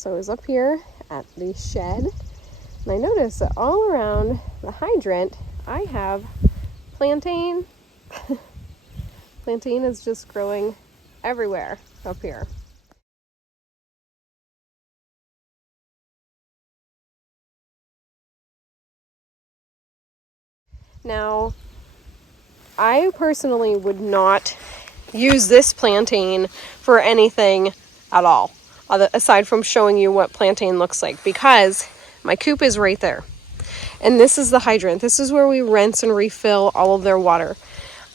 So I was up here at the shed, and I noticed that all around the hydrant, I have plantain. Plantain is just growing everywhere up here. Now, I personally would not use this plantain for anything at all, aside from showing you what plantain looks like, because my coop is right there. And this is the hydrant. This is where we rinse and refill all of their water.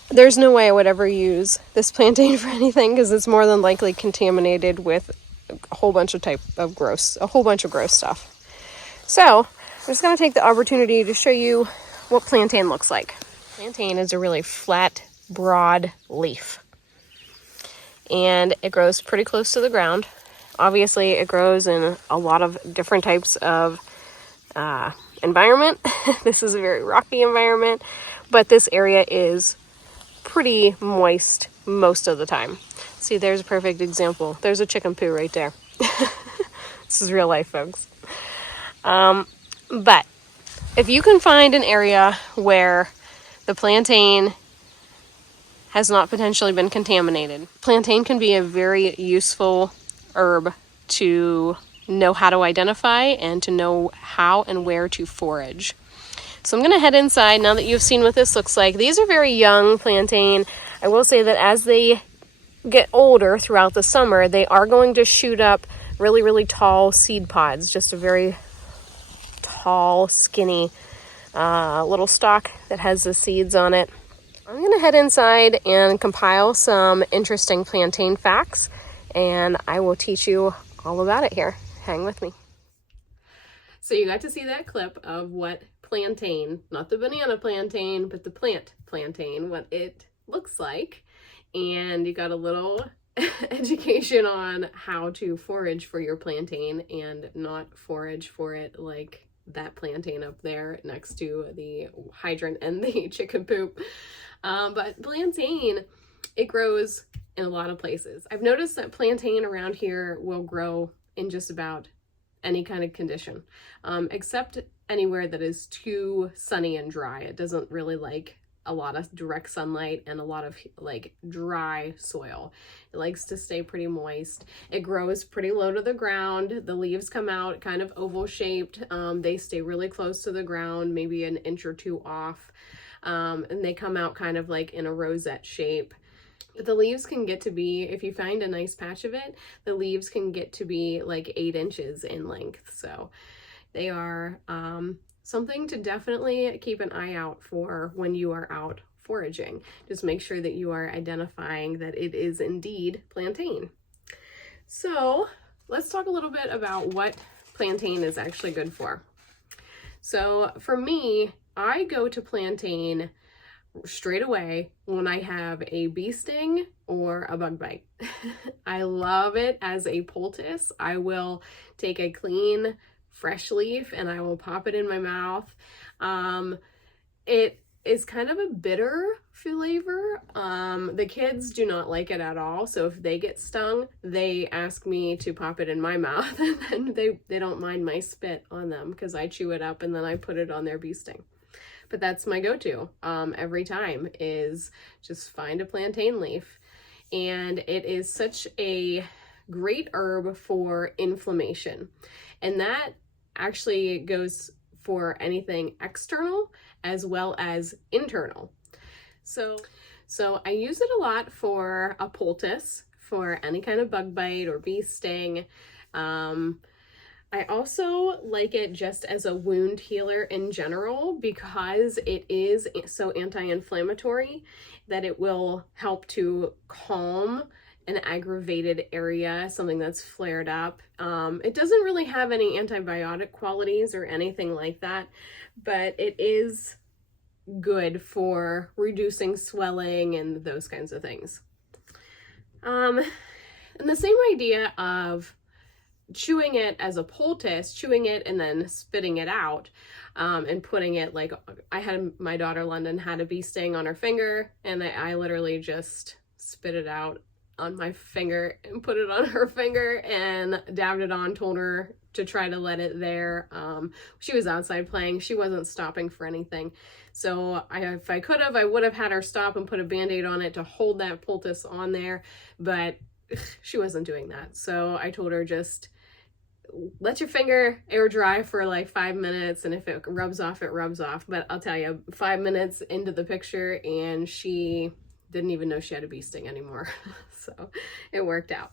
There's no way I would ever use this plantain for anything, because it's more than likely contaminated with a whole bunch of gross stuff. So I'm just going to take the opportunity to show you what plantain looks like. Plantain is a really flat, broad leaf, and it grows pretty close to the ground. Obviously, it grows in a lot of different types of environment. This is a very rocky environment, but this area is pretty moist most of the time. See, there's a perfect example. There's a chicken poo right there. This is real life, folks. But if you can find an area where the plantain has not potentially been contaminated, plantain can be a very useful herb to know how to identify and to know how and where to forage. So I'm going to head inside now that you've seen what this looks like. These are very young plantain. I will say that as they get older throughout the summer, they are going to shoot up really, really tall seed pods, just a very tall, skinny little stalk that has the seeds on it. I'm going to head inside and compile some interesting plantain facts, and I will teach you all about it here. Hang with me. So you got to see that clip of what plantain, not the banana plantain, but the plant plantain, what it looks like. And you got a little education on how to forage for your plantain and not forage for it like that plantain up there next to the hydrant and the chicken poop. But plantain, it grows in a lot of places. I've noticed that plantain around here will grow in just about any kind of condition, except anywhere that is too sunny and dry. It doesn't really like a lot of direct sunlight and a lot of like dry soil. It likes to stay pretty moist. It grows pretty low to the ground. The leaves come out kind of oval shaped. They stay really close to the ground, maybe an inch or two off. And they come out kind of like in a rosette shape. But the leaves can get to be, if you find a nice patch of it, the leaves can get to be like 8 inches in length. So they are something to definitely keep an eye out for when you are out foraging. Just make sure that you are identifying that it is indeed plantain. So let's talk a little bit about what plantain is actually good for. So for me, I go to plantain straight away when I have a bee sting or a bug bite. I love it as a poultice. I will take a clean, fresh leaf and I will pop it in my mouth. It is kind of a bitter flavor. The kids do not like it at all. So if they get stung, they ask me to pop it in my mouth, and then they don't mind my spit on them because I chew it up and then I put it on their bee sting. But that's my go-to every time, is just find a plantain leaf. And it is such a great herb for inflammation. And that actually goes for anything external as well as internal. So I use it a lot for a poultice, for any kind of bug bite or bee sting. I also like it just as a wound healer in general, because it is so anti-inflammatory that it will help to calm an aggravated area, something that's flared up. It doesn't really have any antibiotic qualities or anything like that, but it is good for reducing swelling and those kinds of things. And the same idea of chewing it as a poultice, chewing it and then spitting it out, and putting it, like, I had my daughter London had a bee sting on her finger, and I literally just spit it out on my finger and put it on her finger and dabbed it on, told her to try to let it there. She was outside playing. She wasn't stopping for anything. So if I could have, I would have had her stop and put a Band-Aid on it to hold that poultice on there, but she wasn't doing that. So I told her, just let your finger air dry for like 5 minutes, and if it rubs off, it rubs off. But I'll tell you, 5 minutes into the picture and she didn't even know she had a bee sting anymore. So it worked out.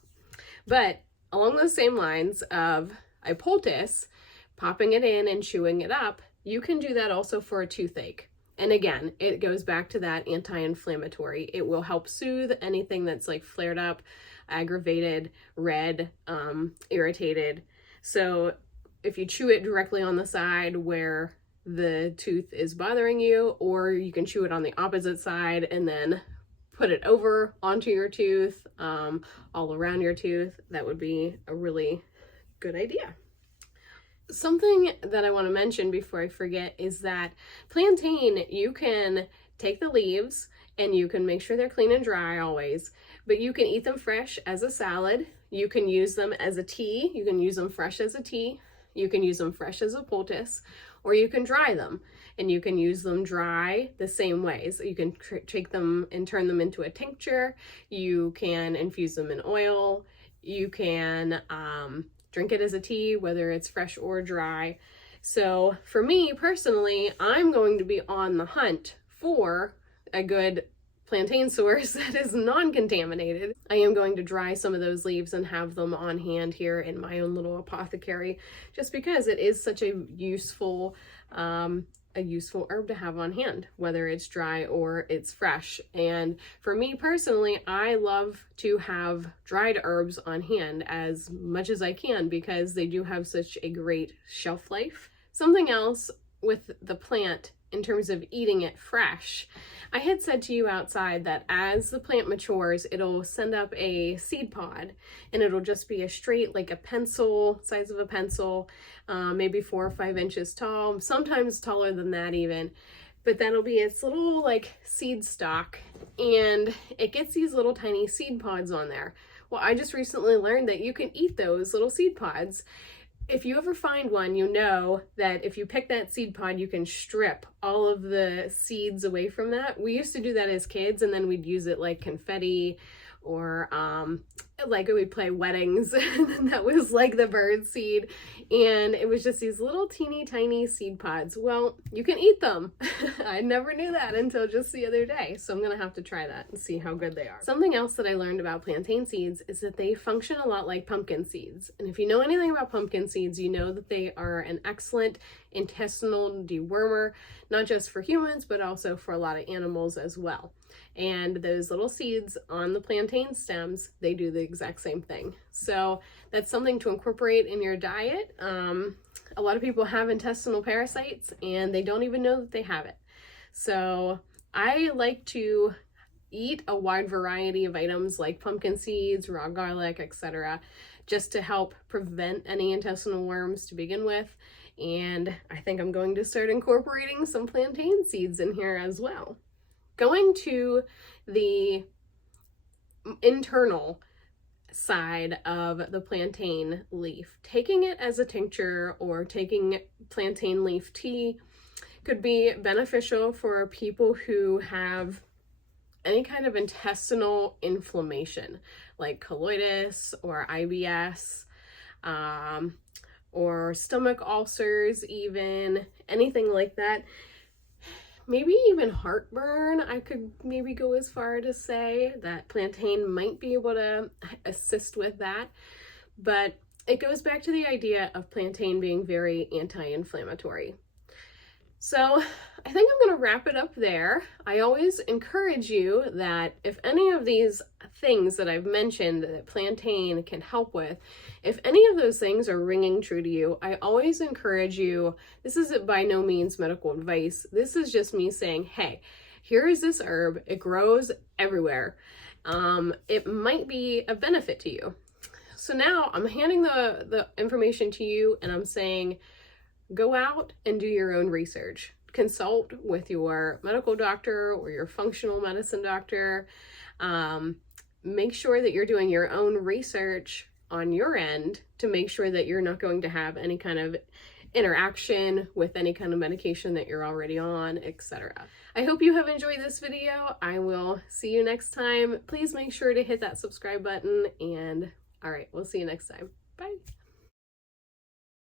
But along those same lines of a poultice, popping it in and chewing it up, you can do that also for a toothache. And again, it goes back to that anti-inflammatory. It will help soothe anything that's like flared up, aggravated, red, irritated. So if you chew it directly on the side where the tooth is bothering you, or you can chew it on the opposite side and then put it over onto your tooth, all around your tooth, that would be a really good idea. Something that I want to mention before I forget is that plantain, you can take the leaves and you can make sure they're clean and dry always, but you can eat them fresh as a salad. You can use them as a tea. You can use them fresh as a tea. You can use them fresh as a poultice, or you can dry them and you can use them dry the same ways. You can take them and turn them into a tincture. You can infuse them in oil. You can drink it as a tea, whether it's fresh or dry. So for me personally, I'm going to be on the hunt for a good plantain source that is non-contaminated. I am going to dry some of those leaves and have them on hand here in my own little apothecary, just because it is such a useful herb to have on hand, whether it's dry or it's fresh. And for me personally, I love to have dried herbs on hand as much as I can because they do have such a great shelf life. Something else with the plant in terms of eating it fresh, I had said to you outside that as the plant matures, it'll send up a seed pod and it'll just be a straight, like a pencil, size of a pencil, maybe 4 or 5 inches tall, sometimes taller than that even. But that'll be its little like seed stalk, and it gets these little tiny seed pods on there. Well, I just recently learned that you can eat those little seed pods. If you ever find one, you know that if you pick that seed pod, you can strip all of the seeds away from that. We used to do that as kids, and then we'd use it like confetti, or like we'd play weddings, and that was like the bird seed, and it was just these little teeny tiny seed pods. Well, you can eat them. I never knew that until just the other day, so I'm gonna have to try that and see how good they are. Something else that I learned about plantain seeds is that they function a lot like pumpkin seeds, and if you know anything about pumpkin seeds, you know that they are an excellent intestinal dewormer, not just for humans but also for a lot of animals as well. And those little seeds on the plantain stems, they do the exact same thing. So that's something to incorporate in your diet. A lot of people have intestinal parasites and they don't even know that they have it. So I like to eat a wide variety of items like pumpkin seeds, raw garlic, etc., just to help prevent any intestinal worms to begin with. And I think I'm going to start incorporating some plantain seeds in here as well. Going to the internal side of the plantain leaf, taking it as a tincture or taking plantain leaf tea could be beneficial for people who have any kind of intestinal inflammation, like colitis or IBS, or stomach ulcers, even anything like that. Maybe even heartburn. I could maybe go as far to say that plantain might be able to assist with that. But it goes back to the idea of plantain being very anti-inflammatory. So I think I'm going to wrap it up there. I always encourage you that if any of these things that I've mentioned that plantain can help with, if any of those things are ringing true to you, I always encourage you, this is by no means medical advice. This is just me saying, hey, here is this herb. It grows everywhere. It might be a benefit to you. So now I'm handing the information to you and I'm saying, go out and do your own research. Consult with your medical doctor or your functional medicine doctor. make sure that you're doing your own research on your end to make sure that you're not going to have any kind of interaction with any kind of medication that you're already on, etc. I hope you have enjoyed this video. I will see you next time. Please make sure to hit that subscribe button, and all right, we'll see you next time. Bye.